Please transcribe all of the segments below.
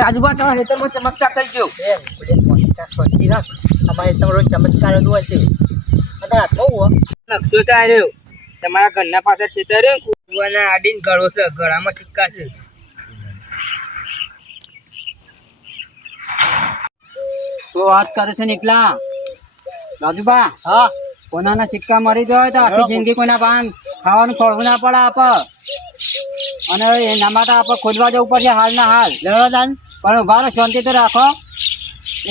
રાજુભા તો હેતરમાં ચમત્કાર થઈ ગયો અમારે તમારો ચમત્કાર હોય છે નકશો છે રહ્યો તમારા ઘરના પાછળ ખેતર કુવાના આડીને ગળો છે ગળામાં સિક્કા છે તો વાત કરે છે નીકળા રાજુભા હા કોનાના સિક્કા મરી જાય તો આખી જિંદગી કોઈના પાન ખાવાનું ખોળવું ના પડે આપ અને એના માટે આપણે ખોદવા જવું પડશે હાલ ના હાલ પણ ઉભા રહો શાંતિ તો રાખો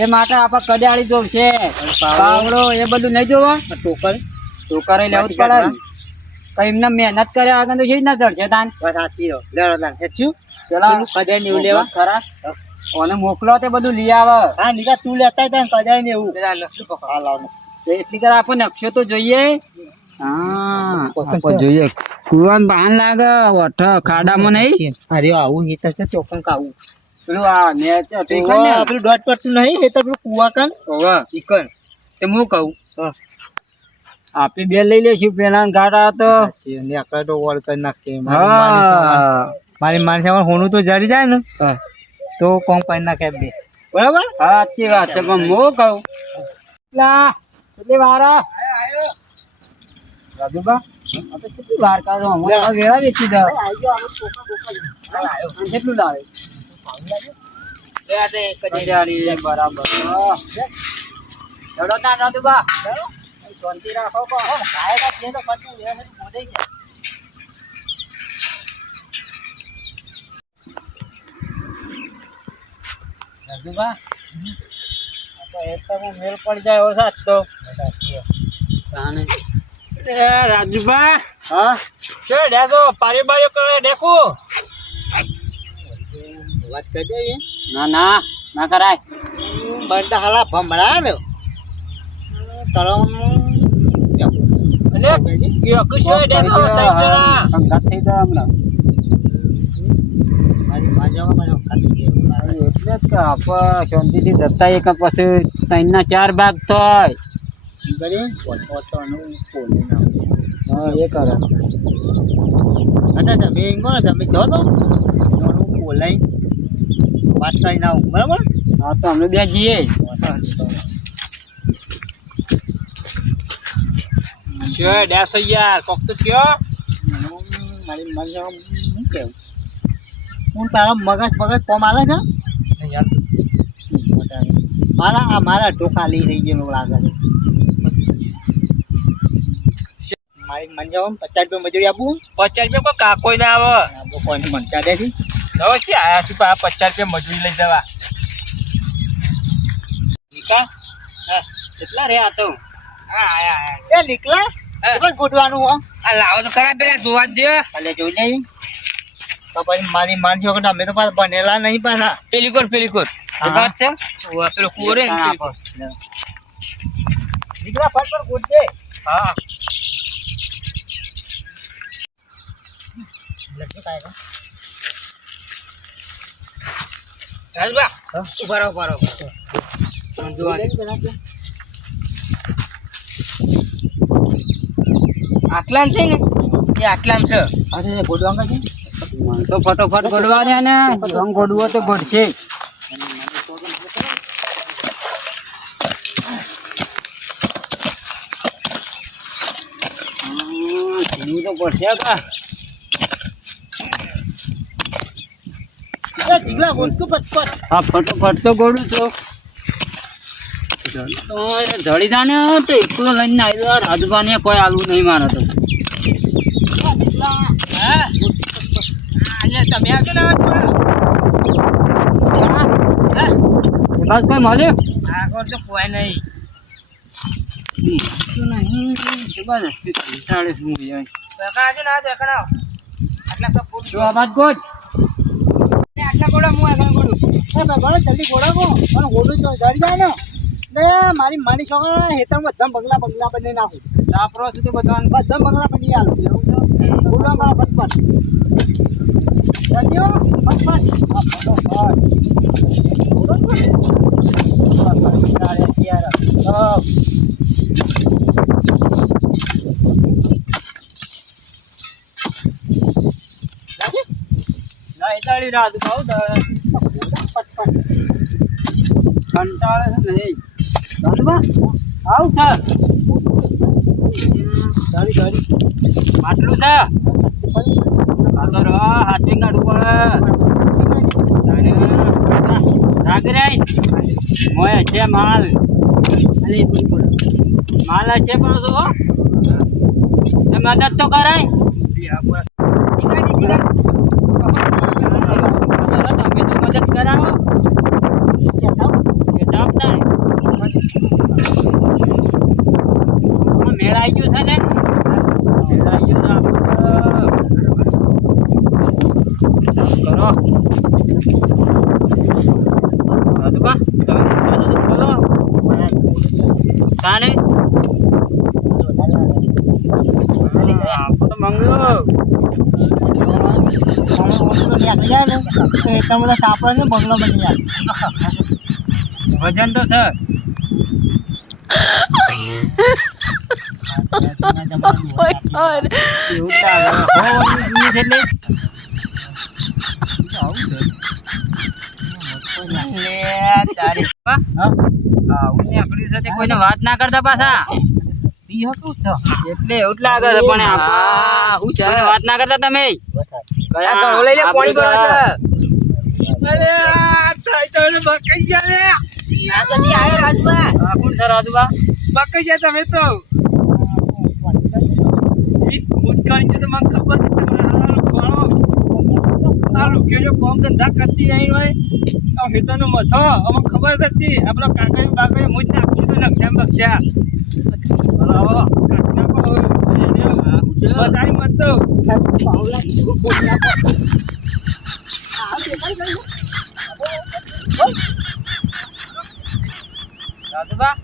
એ માટે આપણે કડિયાળી જોવશે પાવડો એ બધું નહીં જોવો ટોકર લેવું જ પડે કઈ એમને મહેનત કરે આગળ તો છે જ ના ચડશે તાન કદાચ લેવા ખરા ઓને મોકલો તે બધું લઈ આવે હા નીકા તું લેતા હતા કદાચ ને એવું એટલી કર આપણે નકશો તો જોઈએ હા જોઈએ કુવાન બહાન લાગે વઠ ખાડામાં નહીં અરે આવું હેતર છે ચોકન કાવું પેલું આ ને પેલું દોટ પડતું નહીં હેતર પેલું કુવા કન હોવે ઈકન તે હું કહું આપણે બે લઈ લેશું પેલા ગાડા તો આપણે તો વોલ કરી નાખીએ હા મારી માણસ હોનું તો જડી જાય ને તો કોમ કરી નાખે બે બરાબર સાચી વાત છે પણ હું કહું કેટલી વાર રાજુબા કેટલી વાર કાઢો વેળા વેચી દો કેટલું લાવે બરાબર ચડો ના રાજુબા શાંતિ રાખો રાજુબા મેલ પડી જાય એવો સાચ તો રાજુબા હા છે ડેકો પારી બારી કરે ડેકો વાત કરી દઈએ ના ના કરાય બનતા હાલા ભમરા ને તરમ એટલે કુશો ડેકો તઈ જરા સંગાત થઈ જાય હમણાં મારી માજામાં મને કાઢી એટલે જ કે આપણે શાંતિથી જતા એક પછી 3-4 ભાગ થાય હા એ કરે તમે તમે જો તો બોલાઈ વાત કરી ના આવું બરાબર હા તો અમે બે જઈએ ડેસ યાર કોક તો થયો મારી માજામાં શું કેવું હું તારા મગજ કોમ આવે છે મારા ટોકા લઈ થઈ ગયેલો લાગે છે મારી મંજામાં 50 રૂપિયા મજૂરી આપું 50 રૂપિયા કોઈ કાકોઈ ના આવે કોઈને મનતા દે છે નવો છે આયા છું 50 રૂપિયા મજૂરી લઈ જવા નીકા હા કેટલા રે આ તો હા આયા એ નીકળા પણ ગોઠવાનું હો આ લાવો તો ખરા પેલા જોવા જ દે ભલે જોઈ લઈ તો પછી મારી માનસી વખત અમે તો પાછા બનેલા નહીં પાછા પેલી કોર વાત છે પેલો કોરે નીકળા ફટ ગોઠ દે હા રાજબા ઉભા રહો આટલામ છે ને એ આટલામ છે અરે ગોડવા છે તો ફટોફટ ગોડવા દે ને રંગ ગોડવો તો ગોડશે તો પડશે કા જીગલા ગોઠતું પટપટ હા ફટોફટ તો ગોડું છું જડી જાને તો એકલો લઈને આવ્યો રાજુભાને કોઈ આલવું નહીં મારે તો તમે આવજો ને બસ કોઈ મળ્યું આગળ તો કોઈ નહીં જલ્દી ગોળા અને ગોડું જડી જાય ને મારી માની છોકરા હેતરમાં બધા બંગલા બની નાખું આપરો સુધી બધા બંગલા બની આવું ગોડવા મારા ફટફટ રાત ખાવ કંટાળે છે નહીં રાજુભા આવું છે ગાડી આટલું છે આ તો હાચી કાઢવું પડે રાગરાઈ મોય છે માલ માલ હશે પણ તો મદદ તો કરાય તમે તો મદદ કરાવો એ જાપ થાય મેળ આવી ગયો છે ને મેળ આવી ગયો છે કરો રાજુભા તમે કરો કાને તો મંગલો તમે કાપડ ને બંગલો બની જાય વજન તો છે એવું લાગે કોઈને વાત ના કરતા પાછા એટલે એવું જ લાગે છે પણ કોઈને વાત ના કરતા તમે લઈ લે પાણી કોણ છે રાજુભા બકાઈ જાય તમે તો ભૂતકાળી તો મને ખબર નથી મને હારું ખવાડો આ રૂપિયો જો કોમ ધંધા કરતી જાય હોય આ હેતોનો મથો અમને ખબર જ હતી આપણો કાકાઈ બાકાઈ મુજ નાખી તો લક્ષામ બક્ષા બરાબર કાકી નાખો બધાય મત તો રાજુભા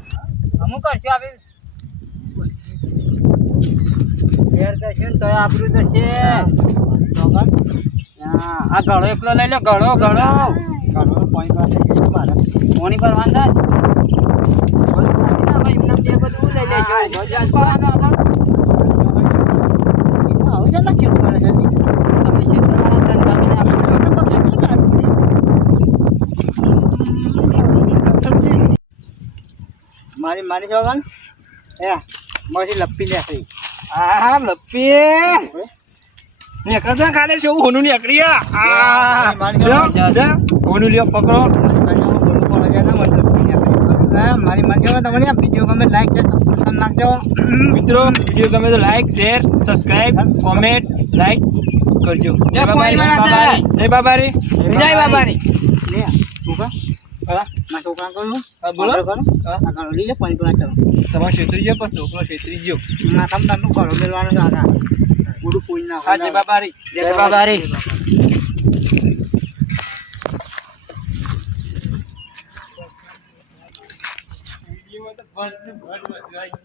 અમુક કરશું આપણે ઘેર જશે ને તો આબરું જશે આ ગળો એકલો લઈ લો ગળો પાણી પર વાંધા એમને બે બધું લઈ મારી મારી જોગન એ મારી લપ્પી લે થઈ આ લપી નીકળતો કાલે છે હોનું નીકળી હોનું લ્યો પકડો મારી મારી જોગન તમને વિડીયો ગમે લાઈક છે પસંદ નાખજો મિત્રો વિડીયો ગમે તો like share subscribe comment like કરજો જય બાબારી જય બાબારી લે તું કા ના છોકરા કરું હા બોલો કરો આ કરો લીલે પાણી પીવા ચાલો તમારો ક્ષેત્રી ગયો પણ છોકરો ક્ષેત્રી ગયો ના તમ તારનું કરો મેલવાનું છે આગા પૂરું પૂરી ના હા જય બાબારી જય બાબારી વિડીયો તો ભર